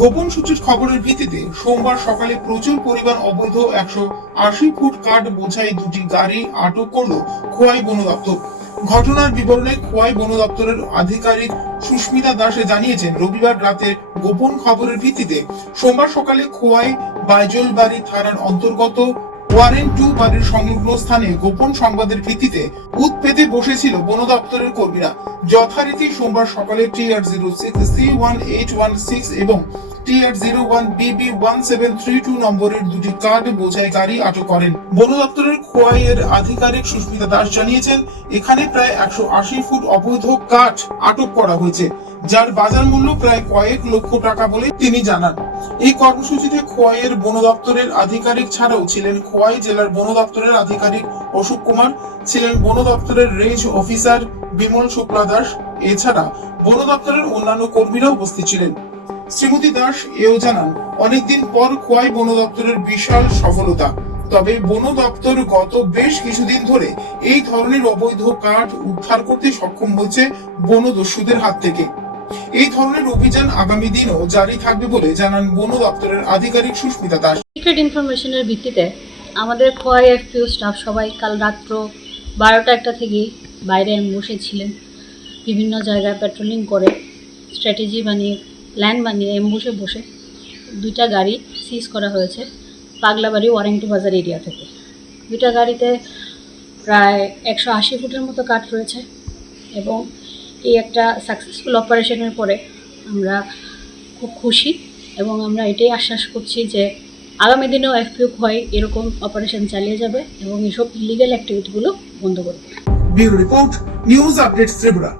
গোপন সূত্রের খবরের ভিত্তিতে সোমবার সকালে প্রচুর পরিমাণ অবৈধ 180 ফুট কাঠ বোঝাই দুটি গাড়ি আটক করল খোয়াই বন দপ্তর। ঘটনার বিবরণে খোয়াই বন দপ্তরের আধিকারিক সুস্মিতা দাসে জানিয়েছেন, রবিবার রাতে গোপন খবরের ভিত্তিতে সোমবার সকালে খোয়াই বাইজলবাড়ি থানার অন্তর্গত ওয়ারেন 2 বাড়ির সংলগ্ন স্থানে গোপন সংবাদের ভিত্তিতে উত পেতে বসেছিল বন দপ্তরের কর্মীরা। যথারীতি সোমবার সকালে TR06 C1816 এবং TR01 BB1732 নম্বরের দুটি কাঠ বোঝাই গাড়ি আটক করেন। বন দপ্তরের খোয়াইয়ের আধিকারিক সুস্মিতা দাস জানিয়েছেন, এখানে প্রায় 180 ফুট অবৈধ কাঠ আটক করা হয়েছে, যার বাজার মূল্য প্রায় কয়েক লক্ষ টাকা বলে তিনি জানান। এই কর্মসূচিতে খোয়াইয়ের বন দপ্তরের আধিকারিক ছাড়াও ছিলেন খোয়াই জেলার বন দপ্তরের আধিকারিক অশোক কুমার, ছিলেন বন দপ্তরের রেঞ্জ অফিসার বিমল শুক্লা দাস, এছাড়া বন দপ্তরের অন্যান্য কর্মীরা উপস্থিত ছিলেন। শ্রীমতী দাস এও জানান, অনেকদিন পর খোয়াই বন দপ্তরের বিশাল সফলতা, তবে বন দপ্তর গত বেশ কিছুদিন ধরে এই ধরনের অবৈধ কাঠ উদ্ধার করতে সক্ষম হয়েছে বনদস্যুদের হাত থেকে। এই ধরনের অভিযান আগামী দিনও জারি থাকবে বলে জানান বন দপ্তরের আধিকারিক সুস্মিতা দাস। সিক্রেট ইনফরমেশনের ভিত্তিতে আমাদের খোয়াই এফপিও স্টাফ সবাই কাল রাত্র 12টা থেকেই বাইরে বসেছিলেন, বিভিন্ন জায়গায় পেট্রোলিং করে স্ট্র্যাটেজি বানিয়ে প্ল্যান বানিয়ে এমবুশে বসে দুইটা গাড়ি সিজ করা হয়েছে পাগলাবাড়ি ওয়ারেন 2 বাজার এরিয়া থেকে। দুইটা গাড়িতে প্রায় 180 ফুটের মতো কাঠ রয়েছে এবং এই একটা সাকসেসফুল অপারেশনের পরে আমরা খুব খুশি এবং আমরা এটাই আশ্বাস করছি যে আগামী দিনেও এফপিও খোয়াই এরকম অপারেশন চালিয়ে যাবে এবং এসব ইলিগাল অ্যাক্টিভিটিগুলো বন্ধ করবে। Bureau report, news updates Tripura.